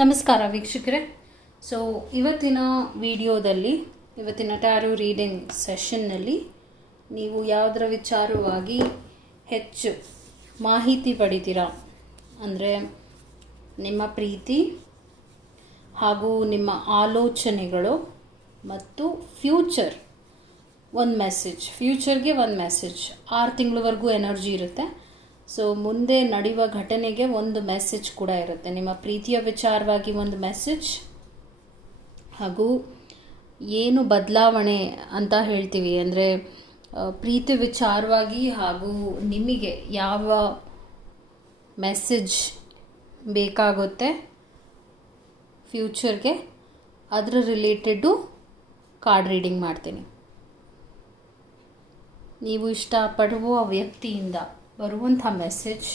ನಮಸ್ಕಾರ ವೀಕ್ಷಕರೇ. ಸೊ ಇವತ್ತಿನ ವಿಡಿಯೋದಲ್ಲಿ, ಇವತ್ತಿನ ಟ್ಯಾರೋ ರೀಡಿಂಗ್ ಸೆಷನ್ನಲ್ಲಿ ನೀವು ಯಾವುದರ ವಿಚಾರವಾಗಿ ಹೆಚ್ಚು ಮಾಹಿತಿ ಪಡಿತೀರಾ ಅಂದರೆ ನಿಮ್ಮ ಪ್ರೀತಿ ಹಾಗೂ ನಿಮ್ಮ ಆಲೋಚನೆಗಳು ಮತ್ತು ಫ್ಯೂಚರ್ಗೆ ಒಂದು ಮೆಸೇಜ್ 6 ತಿಂಗಳವರೆಗೂ ಎನರ್ಜಿ ಇರುತ್ತೆ. ಸೊ ಮುಂದೆ ನಡೆಯುವ ಘಟನೆಗೆ ಒಂದು ಮೆಸೇಜ್ ಕೂಡ ಇರುತ್ತೆ. ನಿಮ್ಮ ಪ್ರೀತಿಯ ವಿಚಾರವಾಗಿ ಒಂದು ಮೆಸೇಜ್ ಹಾಗೂ ಏನು ಬದಲಾವಣೆ ಅಂತ ಹೇಳ್ತೀವಿ ಅಂದರೆ ಪ್ರೀತಿ ವಿಚಾರವಾಗಿ ಹಾಗೂ ನಿಮಗೆ ಯಾವ ಮೆಸೇಜ್ ಬೇಕಾಗುತ್ತೆ ಫ್ಯೂಚರ್ಗೆ ಅದರ ರಿಲೇಟೆಡ್ಡು ಕಾರ್ಡ್ ರೀಡಿಂಗ್ ಮಾಡ್ತೀನಿ. ನೀವು ಇಷ್ಟಪಡುವ ವ್ಯಕ್ತಿಯಿಂದ ಬರುವಂಥ ಮೆಸೇಜ್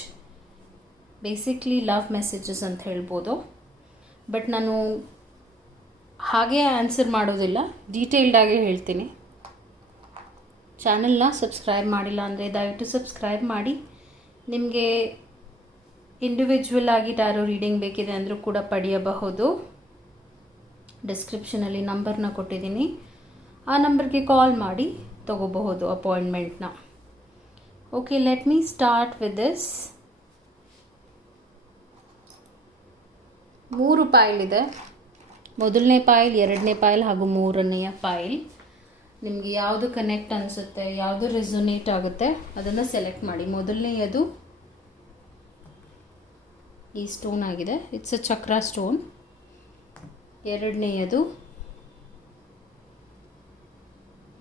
ಬೇಸಿಕ್ಲಿ ಲವ್ ಮೆಸೇಜಸ್ ಅಂತ ಹೇಳ್ಬೋದು. ಬಟ್ ನಾನು ಹಾಗೆ ಆನ್ಸರ್ ಮಾಡೋದಿಲ್ಲ, ಡೀಟೇಲ್ಡಾಗಿ ಹೇಳ್ತೀನಿ. ಚಾನಲ್ನ ಸಬ್ಸ್ಕ್ರೈಬ್ ಮಾಡಿಲ್ಲ ಅಂದರೆ ದಯವಿಟ್ಟು ಸಬ್ಸ್ಕ್ರೈಬ್ ಮಾಡಿ. ನಿಮಗೆ ಇಂಡಿವಿಜುವಲ್ ಆಗಿ ಟ್ಯಾರೋ ರೀಡಿಂಗ್ ಬೇಕಿದೆ ಅಂದರೂ ಕೂಡ ಪಡೆಯಬಹುದು. ಡಿಸ್ಕ್ರಿಪ್ಷನಲ್ಲಿ ನಂಬರ್ನ ಕೊಟ್ಟಿದ್ದೀನಿ, ಆ ನಂಬರ್ಗೆ ಕಾಲ್ ಮಾಡಿ ತಗೋಬಹುದು ಅಪಾಯಿಂಟ್ಮೆಂಟ್ನ. Okay, let me start with this. 3 ಪಾಯಿಲ್ ಇದೆ. ಮೊದಲನೇ ಪಾಯಿಲ್, 2ನೇ ಪಾಯಿಲ್ ಹಾಗೂ 3ನೆಯ ಪಾಯಿಲ್. ನಿಮಗೆ ಯಾವುದು ಕನೆಕ್ಟ್ ಅನಿಸುತ್ತೆ, ಯಾವುದು ರೆಸೊನೇಟ್ ಆಗುತ್ತೆ ಅದನ್ನು ಸೆಲೆಕ್ಟ್ ಮಾಡಿ. ಮೊದಲನೆಯದು ಈ ಸ್ಟೋನ್ ಆಗಿದೆ, ಇಟ್ಸ್ ಅ ಚಕ್ರ ಸ್ಟೋನ್. 2ನೇಯದು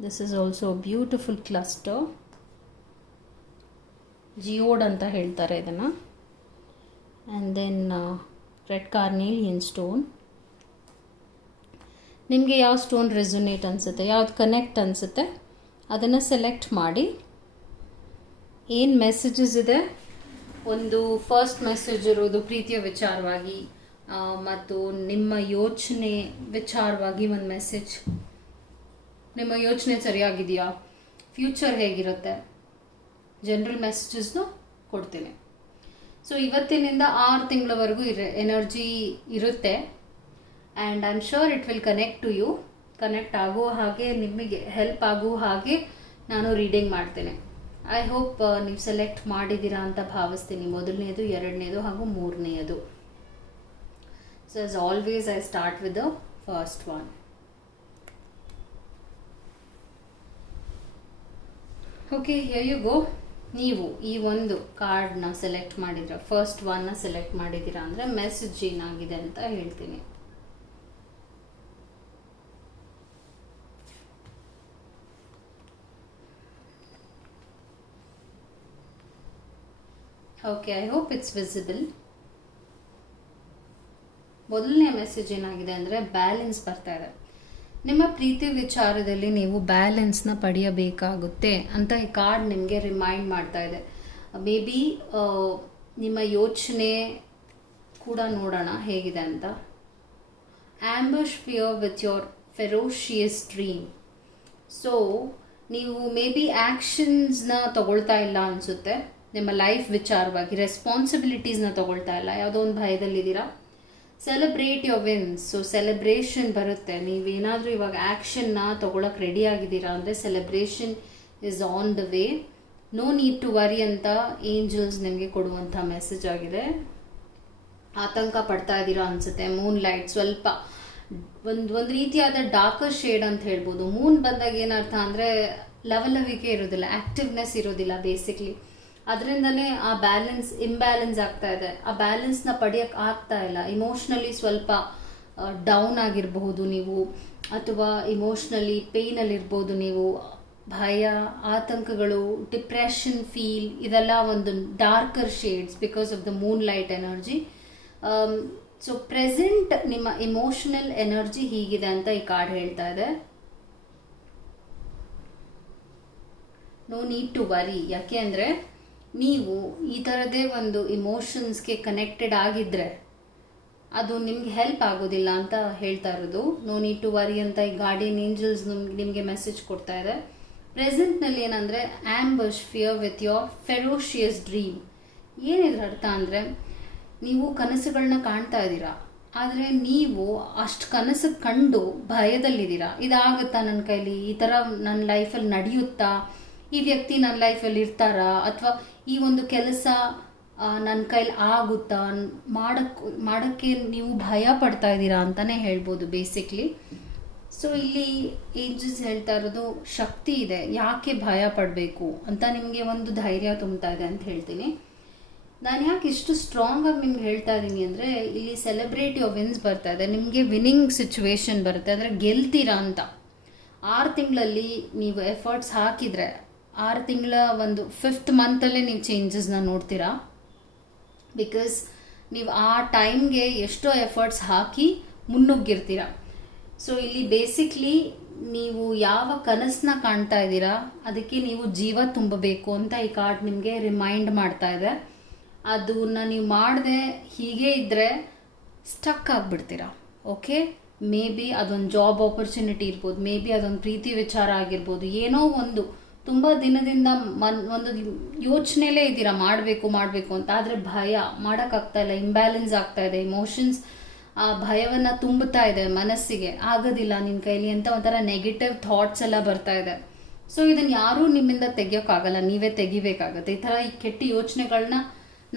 this is also beautiful cluster, geode ಅಂತ ಹೇಳ್ತಾರೆ ಇದನ್ನು. And then red carnelian stone. ನಿಮಗೆ ಯಾವ ಸ್ಟೋನ್ ರೆಸೊನೇಟ್ ಅನಿಸುತ್ತೆ, ಯಾವ್ದು ಕನೆಕ್ಟ್ ಅನಿಸುತ್ತೆ ಅದನ್ನು ಸೆಲೆಕ್ಟ್ ಮಾಡಿ. ಏನು ಮೆಸೇಜಸ್ ಇದೆ, ಒಂದು ಫಸ್ಟ್ ಮೆಸೇಜ್ ಇರೋದು ಪ್ರೀತಿಯ ವಿಚಾರವಾಗಿ ಮತ್ತು ನಿಮ್ಮ ಯೋಚನೆ ವಿಚಾರವಾಗಿ ಒಂದು ಮೆಸೇಜ್. ನಿಮ್ಮ ಯೋಚನೆ ಸರಿಯಾಗಿದೆಯಾ, ಫ್ಯೂಚರ್ ಹೇಗಿರುತ್ತೆ, ಜನರಲ್ ಮೆಸೇಜಸ್ನು ಕೊಡ್ತೀನಿ. ಸೊ ಇವತ್ತಿನಿಂದ 6 ತಿಂಗಳವರೆಗೂ ಎನರ್ಜಿ ಇರುತ್ತೆ. And I am sure it will connect to you. Connect ಆಗುವ ಹಾಗೆ, ನಿಮಗೆ ಹೆಲ್ಪ್ ಆಗುವ ಹಾಗೆ ನಾನು ರೀಡಿಂಗ್ ಮಾಡ್ತೇನೆ. ಐ ಹೋಪ್ ನೀವು ಸೆಲೆಕ್ಟ್ ಮಾಡಿದ್ದೀರಾ ಅಂತ ಭಾವಿಸ್ತೀನಿ. ಮೊದಲನೇದು, 2ನೇದು ಹಾಗೂ 3ನೇದು. So as always I start with the first one. Okay, here you go. ನೀವು ಈ ಒಂದು ಕಾರ್ಡ್ನ ಸೆಲೆಕ್ಟ್ ಮಾಡಿದ್ದೀರಾ, ಫಸ್ಟ್ ಒನ್ನ ಸೆಲೆಕ್ಟ್ ಮಾಡಿದ್ದೀರಾ ಅಂದರೆ ಮೆಸೇಜ್ ಏನಾಗಿದೆ ಅಂತ ಹೇಳ್ತೀನಿ. Okay, I hope it's visible. ಮೊದಲನೇ ಮೆಸೇಜ್ ಏನಾಗಿದೆ ಅಂದರೆ ಬ್ಯಾಲೆನ್ಸ್ ಬರ್ತಾ ಇದೆ. ನಿಮ್ಮ ಪ್ರೀತಿ ವಿಚಾರದಲ್ಲಿ ನೀವು ಬ್ಯಾಲೆನ್ಸ್ನ ಪಡೆಯಬೇಕಾಗುತ್ತೆ ಅಂತ ಈ ಕಾರ್ಡ್ ನಿಮಗೆ ರಿಮೈಂಡ್ ಮಾಡ್ತಾ ಇದೆ. ಮೇ ಬಿ ನಿಮ್ಮ ಯೋಚನೆ ಕೂಡ ನೋಡೋಣ ಹೇಗಿದೆ ಅಂತ. Ambush fear with your ferocious dream. So ನೀವು ಮೇ ಬಿ ಆ್ಯಕ್ಷನ್ಸ್ನ ತಗೊಳ್ತಾ ಇಲ್ಲ ಅನಿಸುತ್ತೆ. ನಿಮ್ಮ ಲೈಫ್ ವಿಚಾರವಾಗಿ ರೆಸ್ಪಾನ್ಸಿಬಿಲಿಟೀಸ್ನ ತಗೊಳ್ತಾ ಇಲ್ಲ, ಯಾವುದೋ ಒಂದು ಭಯದಲ್ಲಿದ್ದೀರಾ. Celebrate your wins. So celebration ಬರುತ್ತೆ. ನೀವೇನಾದರೂ ಇವಾಗ ಆ್ಯಕ್ಷನ್ನ ತೊಗೊಳಕ್ಕೆ ರೆಡಿ ಆಗಿದ್ದೀರಾ ಅಂದರೆ celebration is on the way. No need to worry ಅಂತ ಏಂಜಲ್ಸ್ ನಿಮಗೆ ಕೊಡುವಂಥ ಮೆಸೇಜ್ ಆಗಿದೆ. ಆತಂಕ ಪಡ್ತಾ ಇದ್ದೀರಾ ಅನಿಸುತ್ತೆ. ಮೂನ್ ಲೈಟ್ ಸ್ವಲ್ಪ ಒಂದು ರೀತಿಯಾದ ಡಾರ್ಕರ್ ಶೇಡ್ ಅಂತ ಹೇಳ್ಬೋದು. ಮೂನ್ ಬಂದಾಗ ಏನರ್ಥ ಅಂದರೆ ಲವಲವಿಕೆ ಇರೋದಿಲ್ಲ, ಆ್ಯಕ್ಟಿವ್ನೆಸ್ ಇರೋದಿಲ್ಲ ಬೇಸಿಕ್ಲಿ. ಅದರಿಂದನೇ ಆ ಇಂಬ್ಯಾಲೆನ್ಸ್ ಆಗ್ತಾ ಇದೆ. ಆ ಬ್ಯಾಲೆನ್ಸ್ನ ಪಡೆಯೋಕ್ಕೆ ಆಗ್ತಾ ಇಲ್ಲ. ಇಮೋಷ್ನಲಿ ಸ್ವಲ್ಪ ಡೌನ್ ಆಗಿರಬಹುದು ನೀವು, ಅಥವಾ ಇಮೋಷ್ನಲಿ ಪೇಯ್ನಲ್ಲಿರ್ಬೋದು ನೀವು. ಭಯ, ಆತಂಕಗಳು, ಡಿಪ್ರೆಷನ್ ಫೀಲ್, ಇದೆಲ್ಲ ಒಂದು darker shades because of the moon light energy. So present ನಿಮ್ಮ ಇಮೋಷನಲ್ ಎನರ್ಜಿ ಹೀಗಿದೆ ಅಂತ ಈ ಕಾರ್ಡ್ ಹೇಳ್ತಾ ಇದೆ. No need to worry. ಯಾಕೆ ಅಂದರೆ ನೀವು ಈ ಥರದೇ ಒಂದು ಇಮೋಷನ್ಸ್ಗೆ ಕನೆಕ್ಟೆಡ್ ಆಗಿದ್ದರೆ ಅದು ನಿಮ್ಗೆ ಹೆಲ್ಪ್ ಆಗೋದಿಲ್ಲ ಅಂತ ಹೇಳ್ತಾ ಇರೋದು. ನೋ ನೀಡ್ ಟು ವರಿ ಅಂತ ಈ ಗಾರ್ಡಿಯನ್ ಏಂಜಲ್ಸ್ ನಿಮಗೆ ಮೆಸೇಜ್ ಕೊಡ್ತಾ ಇದೆ. ಪ್ರೆಸೆಂಟ್ನಲ್ಲಿ ಏನಂದರೆ ambush fear with your ferocious dream. ಏನಿದ್ರ ಅರ್ಥ ಅಂದರೆ ನೀವು ಕನಸುಗಳನ್ನ ಕಾಣ್ತಾ ಇದ್ದೀರಾ, ಆದರೆ ನೀವು ಅಷ್ಟು ಕನಸು ಕಂಡು ಭಯದಲ್ಲಿದ್ದೀರಾ, ಇದಾಗುತ್ತಾ ನನ್ನ ಕೈಲಿ, ಈ ಥರ ನನ್ನ ಲೈಫಲ್ಲಿ ನಡೆಯುತ್ತಾ, ಈ ವ್ಯಕ್ತಿ ನನ್ನ ಲೈಫಲ್ಲಿ ಇರ್ತಾರಾ, ಅಥವಾ ಈ ಒಂದು ಕೆಲಸ ನನ್ನ ಕೈಲಿ ಆಗುತ್ತಾ, ಮಾಡೋಕ್ಕೆ ನೀವು ಭಯ ಪಡ್ತಾ ಇದ್ದೀರಾ ಅಂತಲೇ ಹೇಳ್ಬೋದು ಬೇಸಿಕ್ಲಿ. ಸೊ ಇಲ್ಲಿ ಏಂಜಲ್ಸ್ ಹೇಳ್ತಾ ಇರೋದು ಶಕ್ತಿ ಇದೆ, ಯಾಕೆ ಭಯ ಪಡಬೇಕು ಅಂತ ನಿಮಗೆ ಒಂದು ಧೈರ್ಯ ತುಂಬ್ತಾ ಇದೆ ಅಂತ ಹೇಳ್ತೀನಿ. ನಾನು ಯಾಕೆ ಇಷ್ಟು ಸ್ಟ್ರಾಂಗ್ ಆಗಿ ನಿಮ್ಗೆ ಹೇಳ್ತಾ ಇದ್ದೀನಿ ಅಂದರೆ, ಇಲ್ಲಿ ಸೆಲೆಬ್ರೇಟ್ ಯುವರ್ ವಿನ್ಸ್ ಬರ್ತಾ ಇದೆ, ನಿಮಗೆ ವಿನ್ನಿಂಗ್ ಸಿಚುವೇಶನ್ ಬರುತ್ತೆ, ಅಂದರೆ ಗೆಲ್ತೀರಾ ಅಂತ. 6 ತಿಂಗಳಲ್ಲಿ ನೀವು ಎಫರ್ಟ್ಸ್ ಹಾಕಿದರೆ 6 ತಿಂಗಳ ಒಂದು 5th ಮಂತಲ್ಲೇ ನೀವು ಚೇಂಜಸ್ನ ನೋಡ್ತೀರಾ. ಬಿಕಾಸ್ ನೀವು ಆ ಟೈಮ್ಗೆ ಎಷ್ಟೋ ಎಫರ್ಟ್ಸ್ ಹಾಕಿ ಮುನ್ನುಗ್ಗಿರ್ತೀರ. ಸೊ ಇಲ್ಲಿ ಬೇಸಿಕ್ಲಿ ನೀವು ಯಾವ ಕನಸನ್ನ ಕಾಣ್ತಾ ಇದ್ದೀರಾ ಅದಕ್ಕೆ ನೀವು ಜೀವ ತುಂಬಬೇಕು ಅಂತ ಈ ಕಾರ್ಡ್ ನಿಮಗೆ ರಿಮೈಂಡ್ ಮಾಡ್ತಾ ಇದೆ. ಅದನ್ನ ನೀವು ಮಾಡದೆ ಹೀಗೆ ಇದ್ದರೆ ಸ್ಟಕ್ ಆಗಿಬಿಡ್ತೀರಾ. ಓಕೆ, ಮೇ ಬಿ ಅದೊಂದು ಜಾಬ್ ಆಪರ್ಚುನಿಟಿ ಇರ್ಬೋದು, ಮೇ ಬಿ ಅದೊಂದು ಪ್ರೀತಿ ವಿಚಾರ ಆಗಿರ್ಬೋದು, ಏನೋ ಒಂದು ತುಂಬ ದಿನದಿಂದ ಒಂದು ಯೋಚನೆಲೇ ಇದ್ದೀರಾ ಮಾಡಬೇಕು ಅಂತ, ಆದರೆ ಭಯ ಮಾಡೋಕ್ಕಾಗ್ತಾ ಇಲ್ಲ, ಇಂಬ್ಯಾಲೆನ್ಸ್ ಆಗ್ತಾ ಇದೆ, ಇಮೋಷನ್ಸ್ ಆ ಭಯವನ್ನು ತುಂಬುತ್ತಾ ಇದೆ ಮನಸ್ಸಿಗೆ, ಆಗೋದಿಲ್ಲ ನಿನ್ನ ಕೈಲಿ ಅಂತ ಒಂಥರ ನೆಗೆಟಿವ್ ಥಾಟ್ಸ್ ಎಲ್ಲ ಬರ್ತಾ ಇದೆ. ಸೊ ಇದನ್ನು ಯಾರೂ ನಿಮ್ಮಿಂದ ತೆಗಿಯೋಕ್ಕಾಗಲ್ಲ, ನೀವೇ ತೆಗಿಬೇಕಾಗತ್ತೆ. ಈ ಥರ ಈ ಕೆಟ್ಟ ಯೋಚನೆಗಳನ್ನ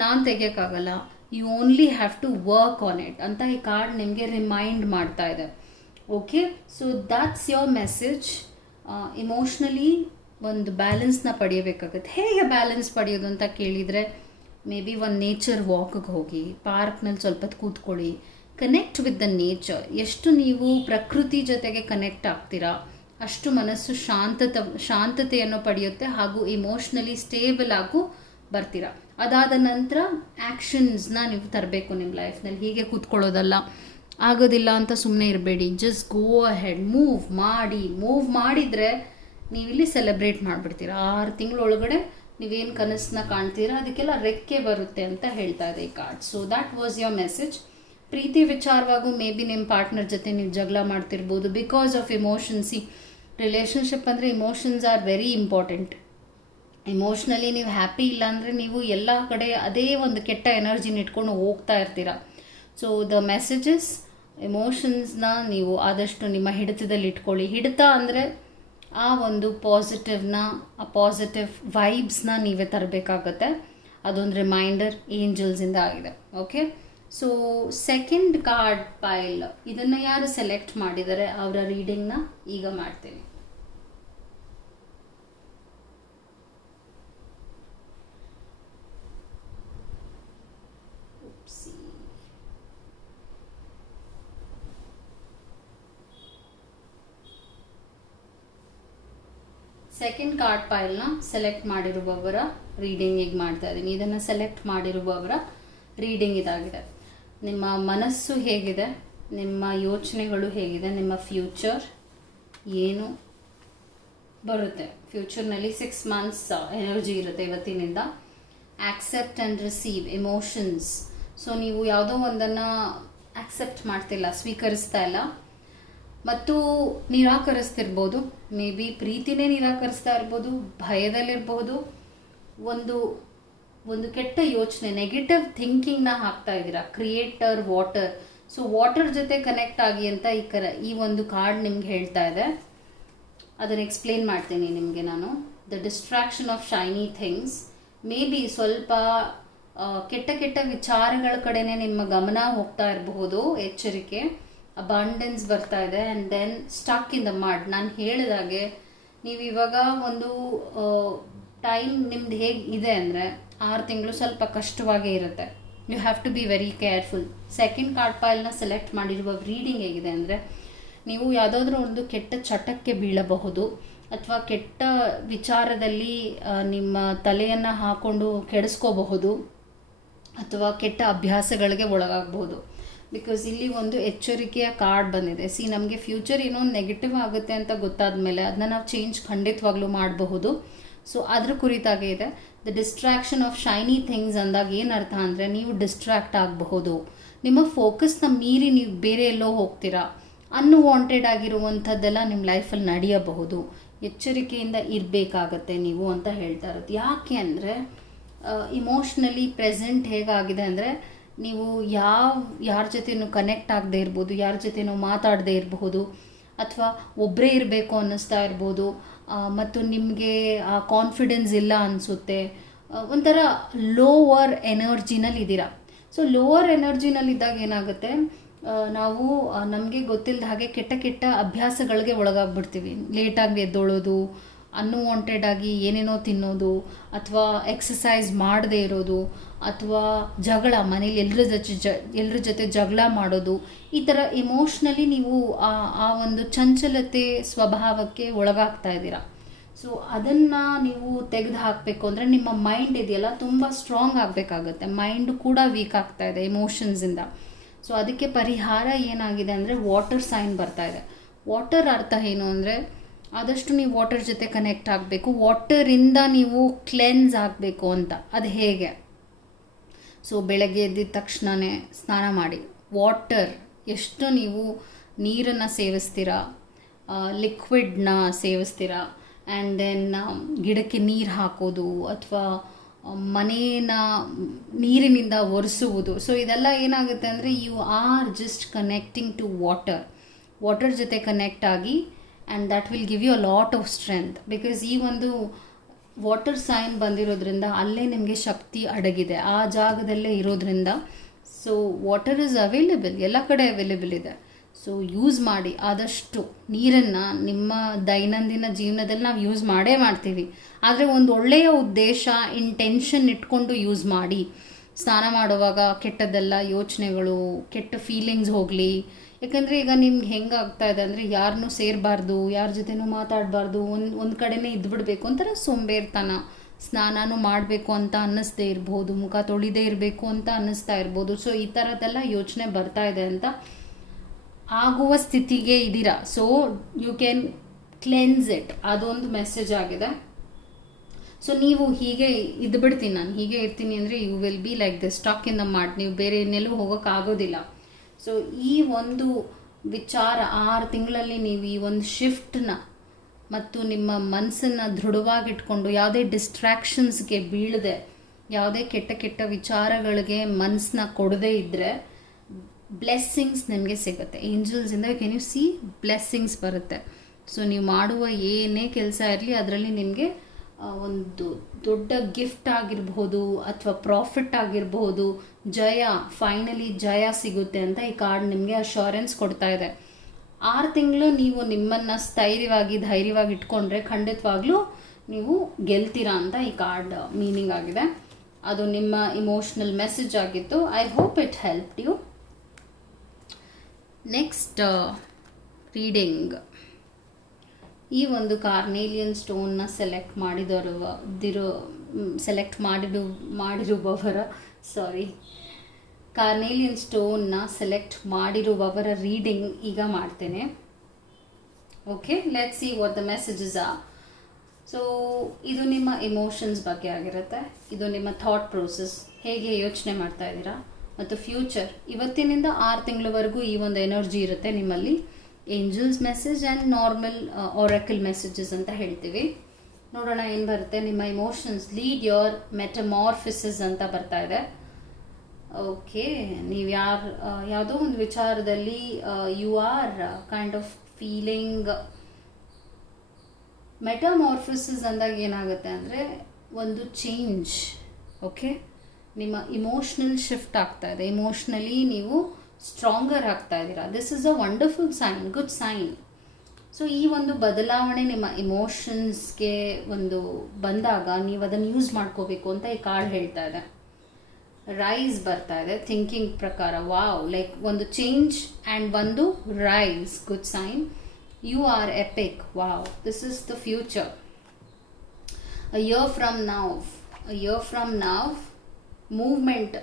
ನಾನು ತೆಗಿಯೋಕ್ಕಾಗಲ್ಲ, you only have to work on it ಅಂತ ಈ ಕಾರ್ಡ್ ನಿಮಗೆ ರಿಮೈಂಡ್ ಮಾಡ್ತಾ ಇದೆ. Okay, so that's your message. Emotionally ಒಂದು ಬ್ಯಾಲೆನ್ಸ್ನ ಪಡೆಯಬೇಕಾಗುತ್ತೆ. ಹೇಗೆ ಬ್ಯಾಲೆನ್ಸ್ ಪಡೆಯೋದು ಅಂತ ಕೇಳಿದರೆ, ಮೇ ಬಿ ಒಂದು ನೇಚರ್ ವಾಕ್ಗೆ ಹೋಗಿ, ಪಾರ್ಕ್ನಲ್ಲಿ ಸ್ವಲ್ಪ ಹೊತ್ತು ಕೂತ್ಕೊಳ್ಳಿ, ಕನೆಕ್ಟ್ ವಿತ್ ದ ನೇಚರ್. ಎಷ್ಟು ನೀವು ಪ್ರಕೃತಿ ಜೊತೆಗೆ ಕನೆಕ್ಟ್ ಆಗ್ತೀರಾ ಅಷ್ಟು ಮನಸ್ಸು ಶಾಂತತೆಯನ್ನು ಪಡೆಯುತ್ತೆ, ಹಾಗೂ ಇಮೋಷ್ನಲಿ ಸ್ಟೇಬಲ್ ಆಗು ಬರ್ತೀರಾ. ಅದಾದ ನಂತರ ಆ್ಯಕ್ಷನ್ಸ್ನ ನೀವು ತರಬೇಕು ನಿಮ್ಮ ಲೈಫ್ನಲ್ಲಿ. ಹೀಗೆ ಕೂತ್ಕೊಳ್ಳೋದಲ್ಲ, ಆಗೋದಿಲ್ಲ ಅಂತ ಸುಮ್ಮನೆ ಇರಬೇಡಿ. ಜಸ್ಟ್ ಗೋ ಅಹೆಡ್, ಮೂವ್ ಮಾಡಿದರೆ ನೀವಿಲ್ಲಿ ಸೆಲೆಬ್ರೇಟ್ ಮಾಡಿಬಿಡ್ತೀರಾ. 6 ತಿಂಗಳೊಳಗಡೆ ನೀವೇನು ಕನಸನ್ನ ಕಾಣ್ತೀರಾ ಅದಕ್ಕೆಲ್ಲ ರೆಕ್ಕೆ ಬರುತ್ತೆ ಅಂತ ಹೇಳ್ತಾ ಇದೆ ಈ card. So that was your message. ಪ್ರೀತಿ ವಿಚಾರವಾಗೂ ಮೇ ಬಿ ನಿಮ್ಮ ಪಾರ್ಟ್ನರ್ ಜೊತೆ ನೀವು ಜಗಳ ಮಾಡ್ತಿರ್ಬೋದು ಬಿಕಾಸ್ ಆಫ್ ಇಮೋಷನ್ಸ್. ರಿಲೇಷನ್ಶಿಪ್ ಅಂದರೆ emotions are very important. Emotionally ನೀವು ಹ್ಯಾಪಿ ಇಲ್ಲ ಅಂದರೆ ನೀವು ಎಲ್ಲ ಕಡೆ ಅದೇ ಒಂದು ಕೆಟ್ಟ ಎನರ್ಜಿನ ಇಟ್ಕೊಂಡು ಹೋಗ್ತಾ ಇರ್ತೀರ. ಸೊ ದ ಮೆಸೇಜಸ್, ಇಮೋಷನ್ಸ್ನ ನೀವು ಆದಷ್ಟು ನಿಮ್ಮ ಹಿಡಿತದಲ್ಲಿ ಇಟ್ಕೊಳ್ಳಿ. ಹಿಡಿತ ಅಂದರೆ ಆ ಒಂದು ಆ ಪಾಸಿಟಿವ್ ವೈಬ್ಸ್ನ ನೀವೇ ತರಬೇಕಾಗತ್ತೆ. ಅದೊಂದು ರಿಮೈಂಡರ್ ಏಂಜಲ್ಸಿಂದ ಆಗಿದೆ. ಓಕೆ, ಸೊ ಸೆಕೆಂಡ್ ಕಾರ್ಡ್ ಪೈಲ್, ಇದನ್ನು ಯಾರು ಸೆಲೆಕ್ಟ್ ಮಾಡಿದ್ದಾರೆ ಅವರ ರೀಡಿಂಗ್ನ ಈಗ ಮಾಡ್ತೀನಿ. ಸೆಕೆಂಡ್ ಕಾರ್ಡ್ ಪೈಲ್ನ ಸೆಲೆಕ್ಟ್ ಮಾಡಿರುವವರ ರೀಡಿಂಗ್ ಈಗ ಮಾಡ್ತಾ ಇದ್ದೀನಿ. ಇದನ್ನು ಸೆಲೆಕ್ಟ್ ಮಾಡಿರುವವರ ರೀಡಿಂಗ್ ಇದಾಗಿದೆ. ನಿಮ್ಮ ಮನಸ್ಸು ಹೇಗಿದೆ, ನಿಮ್ಮ ಯೋಚನೆಗಳು ಹೇಗಿದೆ, ನಿಮ್ಮ ಫ್ಯೂಚರ್ ಏನು ಬರುತ್ತೆ, ಫ್ಯೂಚರ್ನಲ್ಲಿ 6 ಮಂತ್ಸ್ ಎನರ್ಜಿ ಇರುತ್ತೆ ಇವತ್ತಿನಿಂದ. Accept and receive emotions. So ನೀವು ಯಾವುದೋ ಒಂದನ್ನು ಆಕ್ಸೆಪ್ಟ್ ಮಾಡ್ತಿಲ್ಲ, ಸ್ವೀಕರಿಸ್ತಾ ಇಲ್ಲ, ಮತ್ತು ನಿರಾಕರಿಸ್ತಿರ್ಬೋದು. ಮೇ ಬಿ ಪ್ರೀತಿನೇ ನಿರಾಕರಿಸ್ತಾ ಇರ್ಬೋದು, ಭಯದಲ್ಲಿರ್ಬೋದು, ಒಂದು ಕೆಟ್ಟ ಯೋಚನೆ, ನೆಗೆಟಿವ್ ಥಿಂಕಿಂಗ್ನ ಹಾಕ್ತಾ ಇದ್ದೀರಾ. Creator water. ಸೊ ವಾಟರ್ ಜೊತೆ ಕನೆಕ್ಟ್ ಆಗಿ ಅಂತ ಈ ಒಂದು ಕಾರ್ಡ್ ನಿಮ್ಗೆ ಹೇಳ್ತಾ ಇದೆ. ಅದನ್ನು ಎಕ್ಸ್ಪ್ಲೇನ್ ಮಾಡ್ತೀನಿ ನಿಮಗೆ ನಾನು. The distraction of shiny things. May be ಸ್ವಲ್ಪ ಕೆಟ್ಟ ವಿಚಾರಗಳ ಕಡೆನೇ ನಿಮ್ಮ ಗಮನ ಹೋಗ್ತಾ ಇರಬಹುದು. ಎಚ್ಚರಿಕೆ. ಅಬಂಡೆನ್ಸ್ ಬರ್ತಾ ಇದೆ. And then stuck in the mud. ನಾನು ಹೇಳಿದಾಗೆ ನೀವು ಇವಾಗ ಒಂದು ಟೈಮ್ ನಿಮ್ದು ಹೇಗೆ ಇದೆ ಅಂದರೆ 6 ತಿಂಗಳು ಸ್ವಲ್ಪ ಕಷ್ಟವಾಗೇ ಇರುತ್ತೆ. You have to be very careful. Second card ಪೈಲ್ನ ಸೆಲೆಕ್ಟ್ ಮಾಡಿರುವ ರೀಡಿಂಗ್ ಹೇಗಿದೆ ಅಂದರೆ, ನೀವು ಯಾವುದಾದ್ರೂ ಒಂದು ಕೆಟ್ಟ ಚಟಕ್ಕೆ ಬೀಳಬಹುದು, ಅಥವಾ ಕೆಟ್ಟ ವಿಚಾರದಲ್ಲಿ ನಿಮ್ಮ ತಲೆಯನ್ನು ಹಾಕ್ಕೊಂಡು ಕೆಡಿಸ್ಕೋಬಹುದು, ಅಥವಾ ಕೆಟ್ಟ ಅಭ್ಯಾಸಗಳಿಗೆ ಒಳಗಾಗಬಹುದು. ಬಿಕಾಸ್ ಇಲ್ಲಿ ಒಂದು ಎಚ್ಚರಿಕೆಯ ಕಾರ್ಡ್ ಬಂದಿದೆ. ನಮಗೆ ಫ್ಯೂಚರ್ ಏನೋ ಒಂದು ನೆಗೆಟಿವ್ ಆಗುತ್ತೆ ಅಂತ ಗೊತ್ತಾದ ಮೇಲೆ ಅದನ್ನ ನಾವು ಚೇಂಜ್ ಖಂಡಿತವಾಗ್ಲೂ ಮಾಡಬಹುದು. ಸೊ ಅದ್ರ ಕುರಿತಾಗೆ ಇದೆ. The distraction of shiny things ಅಂದಾಗ ಏನು ಅರ್ಥ ಅಂದರೆ, ನೀವು ಡಿಸ್ಟ್ರಾಕ್ಟ್ ಆಗಬಹುದು, ನಿಮ್ಮ ಫೋಕಸ್ನ ಮೀರಿ ನೀವು ಬೇರೆ ಎಲ್ಲೋ ಹೋಗ್ತೀರಾ, ಅನ್ವಾಂಟೆಡ್ ಆಗಿರುವಂಥದ್ದೆಲ್ಲ ನಿಮ್ಮ ಲೈಫಲ್ಲಿ ನಡೆಯಬಹುದು. ಎಚ್ಚರಿಕೆಯಿಂದ ಇರಬೇಕಾಗತ್ತೆ ನೀವು ಅಂತ ಹೇಳ್ತಾ ಇರೋದು. ಯಾಕೆ ಅಂದರೆ ಇಮೋಷ್ನಲಿ ಪ್ರೆಸೆಂಟ್ ಹೇಗಾಗಿದೆ ಅಂದರೆ, ನೀವು ಯಾರ ಜೊತೆನೂ ಕನೆಕ್ಟ್ ಆಗದೆ ಇರ್ಬೋದು, ಯಾರ ಜೊತೆನೂ ಮಾತಾಡದೇ ಇರಬಹುದು, ಅಥವಾ ಒಬ್ಬರೇ ಇರಬೇಕು ಅನ್ನಿಸ್ತಾ ಇರ್ಬೋದು, ಮತ್ತು ನಿಮಗೆ ಆ ಕಾನ್ಫಿಡೆನ್ಸ್ ಇಲ್ಲ ಅನಿಸುತ್ತೆ, ಒಂಥರ ಲೋವರ್ ಎನರ್ಜಿನಲ್ಲಿ ಇದ್ದೀರಾ. ಸೊ ಲೋವರ್ ಎನರ್ಜಿನಲ್ಲಿದ್ದಾಗ ಏನಾಗುತ್ತೆ, ನಾವು ನಮಗೆ ಗೊತ್ತಿಲ್ಲದ ಹಾಗೆ ಕೆಟ್ಟ ಕೆಟ್ಟ ಅಭ್ಯಾಸಗಳಿಗೆ ಒಳಗಾಗ್ಬಿಡ್ತೀವಿ. ಲೇಟಾಗಿ ಎದ್ದೊಳೋದು, ಅನ್ವಾಂಟೆಡ್ ಆಗಿ ಏನೇನೋ ತಿನ್ನೋದು, ಅಥವಾ ಎಕ್ಸಸೈಸ್ ಮಾಡದೇ ಇರೋದು, ಅಥವಾ ಜಗಳ ಮನೇಲಿ ಎಲ್ಲರ ಜೊತೆ ಜಗಳ ಮಾಡೋದು, ಈ ಥರ ಇಮೋಷ್ನಲಿ ನೀವು ಆ ಒಂದು ಚಂಚಲತೆ ಸ್ವಭಾವಕ್ಕೆ ಒಳಗಾಗ್ತಾ ಇದ್ದೀರಾ. ಸೊ ಅದನ್ನು ನೀವು ತೆಗೆದು ಹಾಕಬೇಕು ಅಂದರೆ ನಿಮ್ಮ ಮೈಂಡ್ ಇದೆಯಲ್ಲ ತುಂಬ ಸ್ಟ್ರಾಂಗ್ ಆಗಬೇಕಾಗುತ್ತೆ. ಮೈಂಡು ಕೂಡ ವೀಕ್ ಆಗ್ತಾ ಇದೆ ಎಮೋಷನ್ಸಿಂದ. ಸೊ ಅದಕ್ಕೆ ಪರಿಹಾರ ಏನಾಗಿದೆ ಅಂದರೆ ವಾಟರ್ ಸೈನ್ ಬರ್ತಾ ಇದೆ. ವಾಟರ್ ಅರ್ಥ ಏನು ಅಂದರೆ ಆದಷ್ಟು ನೀವು ವಾಟರ್ ಜೊತೆ ಕನೆಕ್ಟ್ ಆಗಬೇಕು, ವಾಟರಿಂದ ನೀವು ಕ್ಲೆನ್ಸ್ ಆಗಬೇಕು ಅಂತ. ಅದು ಹೇಗೆ? ಸೊ ಬೆಳಗ್ಗೆ ಎದ್ದಿದ ತಕ್ಷಣವೇ ಸ್ನಾನ ಮಾಡಿ. ವಾಟರ್ ಎಷ್ಟು ನೀವು ನೀರನ್ನು ಸೇವಿಸ್ತೀರಾ, ಲಿಕ್ವಿಡ್ನ ಸೇವಿಸ್ತೀರಾ, ಆ್ಯಂಡ್ ದೆನ್ ಗಿಡಕ್ಕೆ ನೀರು ಹಾಕೋದು, ಅಥವಾ ಮನೇನ ನೀರಿನಿಂದ ಒರೆಸುವುದು. ಸೊ ಇದೆಲ್ಲ ಏನಾಗುತ್ತೆ ಅಂದರೆ you are just connecting to water ಜೊತೆ ಕನೆಕ್ಟ್ ಆಗಿ, and that will give you a lot of strength. Because ಈ ಒಂದು ವಾಟರ್ ಸೈನ್ ಬಂದಿರೋದ್ರಿಂದ ಅಲ್ಲೇ ನಿಮಗೆ ಶಕ್ತಿ ಅಡಗಿದೆ, ಆ ಜಾಗದಲ್ಲೇ ಇರೋದ್ರಿಂದ. ಸೊ ವಾಟರ್ ಇಸ್ ಅವೈಲೇಬಲ್, ಎಲ್ಲ ಕಡೆ ಅವೈಲೇಬಲ್ ಇದೆ. ಸೊ ಯೂಸ್ ಮಾಡಿ ಆದಷ್ಟು ನೀರನ್ನು. ನಿಮ್ಮ ದೈನಂದಿನ ಜೀವನದಲ್ಲಿ ನಾವು ಯೂಸ್ ಮಾಡೇ ಮಾಡ್ತೀವಿ, ಆದರೆ ಒಂದು ಒಳ್ಳೆಯ ಉದ್ದೇಶ, ಇಂಟೆನ್ಷನ್ ಇಟ್ಕೊಂಡು ಯೂಸ್ ಮಾಡಿ. ಸ್ನಾನ ಮಾಡುವಾಗ ಕೆಟ್ಟದ್ದೆಲ್ಲ ಯೋಚನೆಗಳು, ಕೆಟ್ಟ ಫೀಲಿಂಗ್ಸ್ ಹೋಗಲಿ. ಯಾಕಂದರೆ ಈಗ ನಿಮ್ಗೆ ಹೆಂಗೆ ಆಗ್ತಾ ಇದೆ ಅಂದರೆ ಯಾರನ್ನೂ ಸೇರಬಾರ್ದು, ಯಾರ ಜೊತೆನೂ ಮಾತಾಡಬಾರ್ದು, ಒಂದು ಕಡೆನೇ ಇದ್ಬಿಡ್ಬೇಕು, ಒಂಥರ ಸೋಂಬೇರ್ತನ. ಸ್ನಾನನೂ ಮಾಡಬೇಕು ಅಂತ ಅನ್ನಿಸ್ದೇ ಇರ್ಬೋದು, ಮುಖ ತೊಳಿದೇ ಇರಬೇಕು ಅಂತ ಅನ್ನಿಸ್ತಾ ಇರ್ಬೋದು. ಸೊ ಈ ಥರದ್ದೆಲ್ಲ ಯೋಚನೆ ಬರ್ತಾ ಇದೆ ಅಂತ ಆಗುವ ಸ್ಥಿತಿಗೆ ಇದ್ದೀರಾ. So you can cleanse it, ಅದೊಂದು ಮೆಸೇಜ್ ಆಗಿದೆ. ಸೊ ನೀವು ಹೀಗೆ ಇದ್ಬಿಡ್ತೀನಿ, ನಾನು ಹೀಗೆ ಇರ್ತೀನಿ ಅಂದರೆ you will be like this, stuck in the mud. ನೀವು ಬೇರೆ ಇನ್ನೆಲ್ಲೂ ಹೋಗೋಕ್ಕಾಗೋದಿಲ್ಲ. ಸೊ ಈ ಒಂದು ವಿಚಾರ 6 ತಿಂಗಳಲ್ಲಿ ನೀವು ಈ ಒಂದು ಶಿಫ್ಟನ್ನ ಮತ್ತು ನಿಮ್ಮ ಮನಸ್ಸನ್ನು ದೃಢವಾಗಿಟ್ಕೊಂಡು ಯಾವುದೇ ಡಿಸ್ಟ್ರ್ಯಾಕ್ಷನ್ಸ್ಗೆ ಬೀಳದೆ, ಯಾವುದೇ ಕೆಟ್ಟ ಕೆಟ್ಟ ವಿಚಾರಗಳಿಗೆ ಮನಸ್ಸನ್ನ ಕೊಡದೇ ಇದ್ದರೆ ಬ್ಲೆಸ್ಸಿಂಗ್ಸ್ ನಿಮಗೆ ಸಿಗುತ್ತೆ ಏಂಜಲ್ಸಿಂದ. ಕ್ಯಾನ್ ಯು ಸಿ ಬ್ಲೆಸ್ಸಿಂಗ್ಸ್ ಬರುತ್ತೆ. ಸೊ ನೀವು ಮಾಡುವ ಏನೇ ಕೆಲಸ ಇರಲಿ ಅದರಲ್ಲಿ ನಿಮಗೆ ಒಂದು ದೊಡ್ಡ ಗಿಫ್ಟ್ ಆಗಿರ್ಬೋದು, ಅಥವಾ ಪ್ರಾಫಿಟ್ ಆಗಿರ್ಬೋದು, ಫೈನಲಿ ಜಯ ಸಿಗುತ್ತೆ ಅಂತ ಈ ಕಾರ್ಡ್ ನಿಮಗೆ ಅಶ್ಯೂರೆನ್ಸ್ ಕೊಡ್ತಾ ಇದೆ. 6 ತಿಂಗಳು ನೀವು ನಿಮ್ಮನ್ನು ಸ್ಥೈರ್ಯವಾಗಿ ಧೈರ್ಯವಾಗಿ ಇಟ್ಕೊಂಡ್ರೆ ಖಂಡಿತವಾಗ್ಲೂ ನೀವು ಗೆಲ್ತೀರಾ ಅಂತ ಈ ಕಾರ್ಡ್ ಮೀನಿಂಗ್ ಆಗಿದೆ. ಅದು ನಿಮ್ಮ ಇಮೋಷ್ನಲ್ ಮೆಸೇಜ್ ಆಗಿತ್ತು. I hope it helped you. Next reading. ಈ ಒಂದು ಕಾರ್ನೇಲಿಯನ್ ಸ್ಟೋನ್ನ ಕಾರ್ನೇಲಿಯನ್ ಸ್ಟೋನ್ನ ಸೆಲೆಕ್ಟ್ ಮಾಡಿರುವವರ ರೀಡಿಂಗ್ ಈಗ ಮಾಡ್ತೇನೆ. Okay, let's see what the messages are. So ಇದು ನಿಮ್ಮ ಇಮೋಷನ್ಸ್ ಬಗ್ಗೆ ಆಗಿರುತ್ತೆ. ಇದು ನಿಮ್ಮ ಥಾಟ್ ಪ್ರೋಸೆಸ್, ಹೇಗೆ ಯೋಚನೆ ಮಾಡ್ತಾ ಇದ್ದೀರಾ, ಮತ್ತು ಫ್ಯೂಚರ್. ಇವತ್ತಿನಿಂದ 6 ತಿಂಗಳವರೆಗೂ ಈ ಒಂದು ಎನರ್ಜಿ ಇರುತ್ತೆ ನಿಮ್ಮಲ್ಲಿ. Angels message and normal Oracle messages ಅಂತ ಹೇಳ್ತೀವಿ. ನೋಡೋಣ ಏನು ಬರುತ್ತೆ. ನಿಮ್ಮ ಇಮೋಷನ್ಸ್ ಲೀಡ್ ಯೋರ್ ಮೆಟಮಾರ್ಫಿಸಿಸ್ ಅಂತ ಬರ್ತಾ ಇದೆ. ಓಕೆ, ನೀವು ಯಾವುದೋ ಒಂದು ವಿಚಾರದಲ್ಲಿ you are kind of feeling. Metamorphosis ಅಂದಾಗ ಏನಾಗುತ್ತೆ ಅಂದರೆ ಒಂದು ಚೇಂಜ್. ಓಕೆ, ನಿಮ್ಮ ಇಮೋಷ್ನಲ್ ಶಿಫ್ಟ್ ಆಗ್ತಾ ಇದೆ, ಇಮೋಷ್ನಲಿ ನೀವು ಸ್ಟ್ರಾಂಗರ್ ಆಗ್ತಾ ಇದ್ದೀರಾ. This is a wonderful sign, good sign. So ಈ ಒಂದು ಬದಲಾವಣೆ ನಿಮ್ಮ ಇಮೋಷನ್ಸ್ಗೆ ಒಂದು ಬಂದಾಗ ನೀವು ಅದನ್ನು ಯೂಸ್ ಮಾಡ್ಕೋಬೇಕು ಅಂತ ಈ ಕಾರ್ಡ್ ಹೇಳ್ತಾ ಇದೆ. ರೈಸ್ ಬರ್ತಾ ಇದೆ ಥಿಂಕಿಂಗ್ ಪ್ರಕಾರ. ವಾವ್, ಲೈಕ್ ಒಂದು ಚೇಂಜ್ ಆ್ಯಂಡ್ ಒಂದು rise, good sign. You are epic. Wow, this is the future. A year from now movement.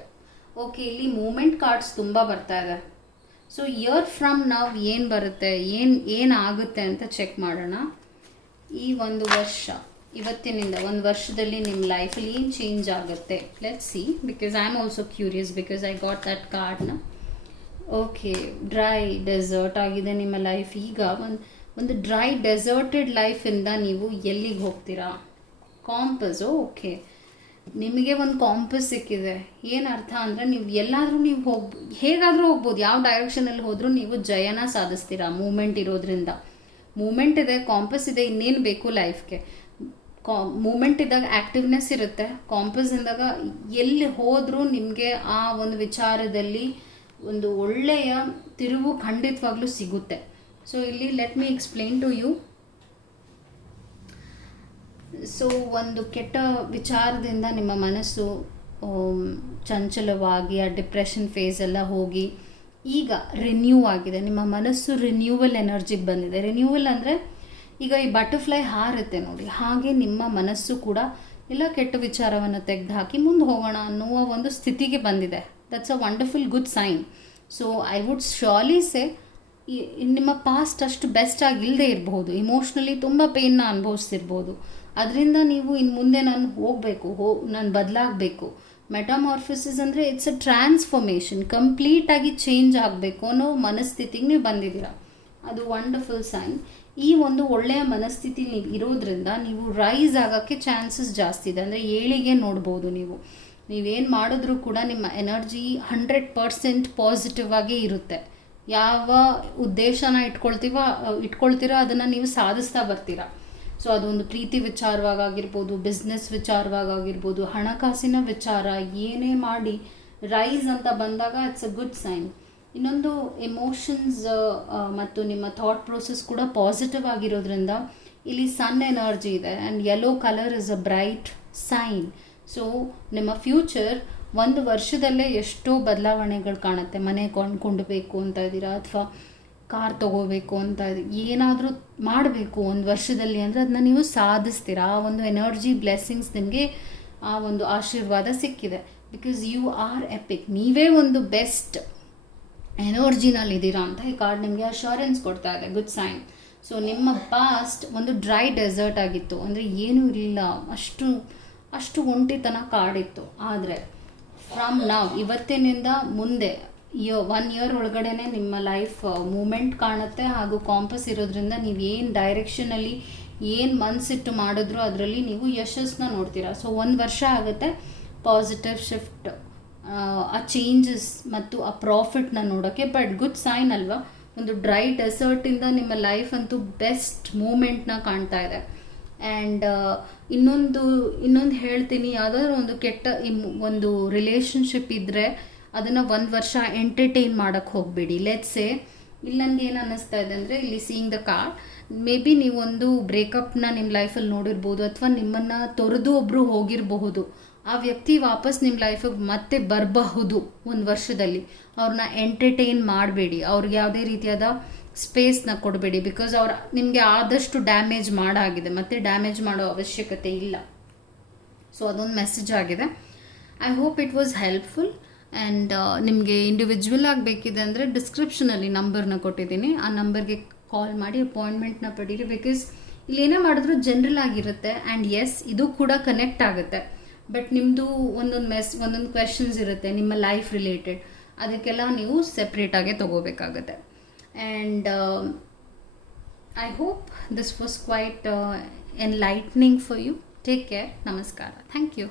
Okay, ಇಲ್ಲಿ ಮೂವ್ಮೆಂಟ್ ಕಾರ್ಡ್ಸ್ ತುಂಬ ಬರ್ತಾ ಇದೆ. ಸೊ ಇಯರ್ ಫ್ರಮ್ ನೌ ಏನು ಬರುತ್ತೆ, ಏನಾಗುತ್ತೆ ಅಂತ ಚೆಕ್ ಮಾಡೋಣ. ಈ ಒಂದು ವರ್ಷ, ಇವತ್ತಿನಿಂದ ಒಂದು ವರ್ಷದಲ್ಲಿ ನಿಮ್ಮ ಲೈಫಲ್ಲಿ ಏನು ಚೇಂಜ್ ಆಗುತ್ತೆ. Let's see, because I am also curious because I got that ಕಾರ್ಡ್ನ. ಓಕೆ, ಡ್ರೈ ಡೆಸರ್ಟ್ ಆಗಿದೆ ನಿಮ್ಮ ಲೈಫ್. ಈಗ ಒಂದು ಡ್ರೈ ಡೆಸರ್ಟೆಡ್ ಲೈಫಿಂದ ನೀವು ಎಲ್ಲಿಗೆ ಹೋಗ್ತೀರಾ? ಕಾಂಪಸ್. ಓಕೆ, ನಿಮಗೆ ಒಂದು ಕಾಂಪಸ್ ಸಿಕ್ಕಿದೆ. ಏನು ಅರ್ಥ ಅಂದರೆ ನೀವು ಎಲ್ಲಾದರೂ ನೀವು ಹೇಗಾದರೂ ಹೋಗ್ಬೋದು, ಯಾವ ಡೈರೆಕ್ಷನಲ್ಲಿ ಹೋದರೂ ನೀವು ಜಯನ ಸಾಧಿಸ್ತೀರಾ ಮೂಮೆಂಟ್ ಇರೋದ್ರಿಂದ. ಮೂಮೆಂಟ್ ಇದೆ, ಕಾಂಪಸ್ ಇದೆ, ಇನ್ನೇನು ಬೇಕು ಲೈಫ್ಗೆ. ಮೂಮೆಂಟ್ ಇದ್ದಾಗ ಆ್ಯಕ್ಟಿವ್ನೆಸ್ ಇರುತ್ತೆ, ಕಾಂಪಸ್ ಇದ್ದಾಗ ಎಲ್ಲಿ ಹೋದರೂ ನಿಮಗೆ ಆ ಒಂದು ವಿಚಾರದಲ್ಲಿ ಒಂದು ಒಳ್ಳೆಯ ತಿರುವು ಖಂಡಿತವಾಗ್ಲೂ ಸಿಗುತ್ತೆ. ಸೊ ಇಲ್ಲಿ let me explain to you. So ಒಂದು ಕೆಟ್ಟ ವಿಚಾರದಿಂದ ನಿಮ್ಮ ಮನಸ್ಸು ಚಂಚಲವಾಗಿ ಆ ಡಿಪ್ರೆಷನ್ ಫೇಸ್ ಎಲ್ಲ ಹೋಗಿ ಈಗ ರಿನ್ಯೂ ಆಗಿದೆ. ನಿಮ್ಮ ಮನಸ್ಸು ರಿನ್ಯೂವಲ್ ಎನರ್ಜಿಗೆ ಬಂದಿದೆ. ರಿನ್ಯೂವಲ್ ಅಂದರೆ ಈಗ ಈ ಬಟರ್ಫ್ಲೈ ಹಾರುತ್ತೆ ನೋಡಿ, ಹಾಗೆ ನಿಮ್ಮ ಮನಸ್ಸು ಕೂಡ ಎಲ್ಲ ಕೆಟ್ಟ ವಿಚಾರವನ್ನು ತೆಗೆದುಹಾಕಿ ಮುಂದೆ ಹೋಗೋಣ ಅನ್ನುವ ಒಂದು ಸ್ಥಿತಿಗೆ ಬಂದಿದೆ. That's a wonderful good sign. So I would surely say ನಿಮ್ಮ ಪಾಸ್ಟ್ ಅಷ್ಟು ಬೆಸ್ಟ್ ಆಗಿಲ್ಲದೆ ಇರಬಹುದು, ಇಮೋಷ್ನಲಿ ತುಂಬ ಪೇನ್ನ ಅನುಭವಿಸ್ತಿರ್ಬೋದು. ಅದರಿಂದ ನೀವು ಇನ್ನು ಮುಂದೆ ನಾನು ಹೋಗಬೇಕು, ನಾನು ಬದಲಾಗಬೇಕು. ಮೆಟಾಮಾರ್ಫಿಸಿಸ್ ಅಂದರೆ ಇಟ್ಸ್ ಅ ಟ್ರಾನ್ಸ್ಫಾರ್ಮೇಷನ್, ಕಂಪ್ಲೀಟಾಗಿ ಚೇಂಜ್ ಆಗಬೇಕು ಅನ್ನೋ ಮನಸ್ಥಿತಿಗೆ ನೀವು ಬಂದಿದ್ದೀರಾ. ಅದು ವಂಡರ್ಫುಲ್ ಸೈನ್. ಈ ಒಂದು ಒಳ್ಳೆಯ ಮನಸ್ಥಿತಿ ನೀವು ಇರೋದ್ರಿಂದ ನೀವು ರೈಸ್ ಆಗೋಕ್ಕೆ ಚಾನ್ಸಸ್ ಜಾಸ್ತಿ ಇದೆ. ಅಂದರೆ ಏಳಿಗೆ ನೋಡ್ಬೋದು. ನೀವೇನು ಮಾಡಿದ್ರೂ ಕೂಡ ನಿಮ್ಮ ಎನರ್ಜಿ 100% ಪಾಸಿಟಿವ್ ಆಗೇ ಇರುತ್ತೆ. ಯಾವ ಉದ್ದೇಶನ ಇಟ್ಕೊಳ್ತೀರೋ ಅದನ್ನು ನೀವು ಸಾಧಿಸ್ತಾ ಬರ್ತೀರಾ. ಸೊ ಅದೊಂದು ಪ್ರೀತಿ ವಿಚಾರವಾಗಿರ್ಬೋದು, ಬಿಸ್ನೆಸ್ ವಿಚಾರವಾಗಿರ್ಬೋದು, ಹಣಕಾಸಿನ ವಿಚಾರ, ಏನೇ ಮಾಡಿ ರೈಸ್ ಅಂತ ಬಂದಾಗ ಇಟ್ಸ್ ಅ ಗುಡ್ ಸೈನ್. ಇನ್ನೊಂದು ಎಮೋಷನ್ಸ್ ಮತ್ತು ನಿಮ್ಮ ಥಾಟ್ ಪ್ರೋಸೆಸ್ ಕೂಡ ಪಾಸಿಟಿವ್ ಆಗಿರೋದ್ರಿಂದ ಇಲ್ಲಿ ಸನ್ ಎನರ್ಜಿ ಇದೆ and yellow colour is a bright sign. So ನಿಮ್ಮ ಫ್ಯೂಚರ್ ಒಂದು ವರ್ಷದಲ್ಲೇ ಎಷ್ಟೋ ಬದಲಾವಣೆಗಳು ಕಾಣುತ್ತೆ. ಮನೆ ಕೊಂಡ್ಬೇಕು ಅಂತ ಇದ್ದೀರಾ, ಅಥವಾ ಕಾರ್ ತೊಗೋಬೇಕು ಅಂತ ಏನಾದರೂ ಮಾಡಬೇಕು ಒಂದು ವರ್ಷದಲ್ಲಿ ಅಂದರೆ ಅದನ್ನ ನೀವು ಸಾಧಿಸ್ತೀರಾ. ಆ ಒಂದು ಎನರ್ಜಿ ಬ್ಲೆಸ್ಸಿಂಗ್ಸ್ ನಿಮಗೆ ಆ ಒಂದು ಆಶೀರ್ವಾದ ಸಿಕ್ಕಿದೆ. ಬಿಕಾಸ್ ಯು ಆರ್ ಎಪಿಕ್, ನೀವೇ ಒಂದು ಬೆಸ್ಟ್ ಎನರ್ಜಿನಲ್ಲಿದ್ದೀರಾ ಅಂತ ಈ ಕಾರ್ಡ್ ನಿಮಗೆ ಅಶ್ಯೂರೆನ್ಸ್ ಕೊಡ್ತಾ ಇದೆ. Good sign. ಸೊ ನಿಮ್ಮ ಪಾಸ್ಟ್ ಒಂದು ಡ್ರೈ ಡೆಸರ್ಟ್ ಆಗಿತ್ತು, ಅಂದರೆ ಏನೂ ಇಲ್ಲ, ಅಷ್ಟು ಒಂಟಿತನ ಕಾಡಿತ್ತು. ಆದರೆ ಫ್ರಮ್ ನಾವ್, ಇವತ್ತಿನಿಂದ ಮುಂದೆ 1 year ಒಳಗಡೆನೆ ನಿಮ್ಮ ಲೈಫ್ ಮೂಮೆಂಟ್ ಕಾಣುತ್ತೆ. ಹಾಗೂ ಕಾಂಪಸ್ ಇರೋದ್ರಿಂದ ನೀವು ಏನು ಡೈರೆಕ್ಷನಲ್ಲಿ ಏನು ಮನಸ್ಸಿಟ್ಟು ಮಾಡಿದ್ರು ಅದರಲ್ಲಿ ನೀವು ಯಶಸ್ಸನ್ನ ನೋಡ್ತೀರಾ. ಸೊ 1 ವರ್ಷ ಆಗುತ್ತೆ ಪಾಸಿಟಿವ್ ಶಿಫ್ಟ್, ಆ ಚೇಂಜಸ್ ಮತ್ತು ಆ ಪ್ರಾಫಿಟ್ನ ನೋಡೋಕ್ಕೆ. ಬಟ್ ಗುಡ್ ಸೈನ್ ಅಲ್ವಾ, ಒಂದು ಡ್ರೈ ಡೆಸರ್ಟಿಂದ ನಿಮ್ಮ ಲೈಫ್ ಅಂತೂ ಬೆಸ್ಟ್ ಮೂಮೆಂಟ್ನ ಕಾಣ್ತಾ ಇದೆ. ಆ್ಯಂಡ್ ಇನ್ನೊಂದು ಹೇಳ್ತೀನಿ, ಯಾವುದಾದ್ರೂ ಒಂದು ಕೆಟ್ಟ ಒಂದು ರಿಲೇಷನ್ಶಿಪ್ ಇದ್ದರೆ ಅದನ್ನು 1 ವರ್ಷ ಎಂಟರ್ಟೈನ್ ಮಾಡೋಕ್ಕೆ ಹೋಗಬೇಡಿ. ಲೆಟ್ಸೇ ಇಲ್ಲಿ ನನಗೆ ಏನು ಅನ್ನಿಸ್ತಾ ಇದೆ ಅಂದರೆ, ಇಲ್ಲಿ seeing the card, may be ನೀವೊಂದು ಬ್ರೇಕಪ್ನ ನಿಮ್ಮ ಲೈಫಲ್ಲಿ ನೋಡಿರ್ಬೋದು, ಅಥವಾ ನಿಮ್ಮನ್ನು ತೊರೆದು ಒಬ್ಬರು ಹೋಗಿರಬಹುದು. ಆ ವ್ಯಕ್ತಿ ವಾಪಸ್ ನಿಮ್ಮ ಲೈಫಿಗೆ ಮತ್ತೆ ಬರಬಹುದು 1 ವರ್ಷದಲ್ಲಿ. ಅವ್ರನ್ನ ಎಂಟರ್ಟೈನ್ ಮಾಡಬೇಡಿ, ಅವ್ರಿಗೆ ಯಾವುದೇ ರೀತಿಯಾದ ಸ್ಪೇಸ್ನ ಕೊಡಬೇಡಿ. ಬಿಕಾಸ್ ಅವ್ರು ನಿಮಗೆ ಆದಷ್ಟು ಡ್ಯಾಮೇಜ್ ಮಾಡಾಗಿದೆ, ಮತ್ತೆ ಡ್ಯಾಮೇಜ್ ಮಾಡೋ ಅವಶ್ಯಕತೆ ಇಲ್ಲ. ಸೊ ಅದೊಂದು ಮೆಸೇಜ್ ಆಗಿದೆ. I hope it was helpful. And ನಿಮಗೆ ಇಂಡಿವಿಜುವಲ್ ಆಗಬೇಕಿದೆ ಅಂದರೆ ಡಿಸ್ಕ್ರಿಪ್ಷನಲ್ಲಿ ನಂಬರ್ನ ಕೊಟ್ಟಿದ್ದೀನಿ, ಆ ನಂಬರ್ಗೆ ಕಾಲ್ ಮಾಡಿ ಅಪಾಯಿಂಟ್ಮೆಂಟ್ನ ಪಡೀರಿ. ಬಿಕಾಸ್ ಇಲ್ಲಿ ಏನೇ ಮಾಡಿದ್ರು ಜನರಲ್ ಆಗಿರುತ್ತೆ. ಆ್ಯಂಡ್ ಎಸ್, ಇದು ಕೂಡ ಕನೆಕ್ಟ್ ಆಗುತ್ತೆ. ಬಟ್ ನಿಮ್ಮದು ಒಂದೊಂದು ಕ್ವೆಶನ್ಸ್ ಇರುತ್ತೆ ನಿಮ್ಮ ಲೈಫ್ ರಿಲೇಟೆಡ್, ಅದಕ್ಕೆಲ್ಲ ನೀವು ಸೆಪ್ರೇಟಾಗೆ ತೊಗೋಬೇಕಾಗುತ್ತೆ. And I hope this was quite enlightening for you. Take care. ನಮಸ್ಕಾರ. Thank you.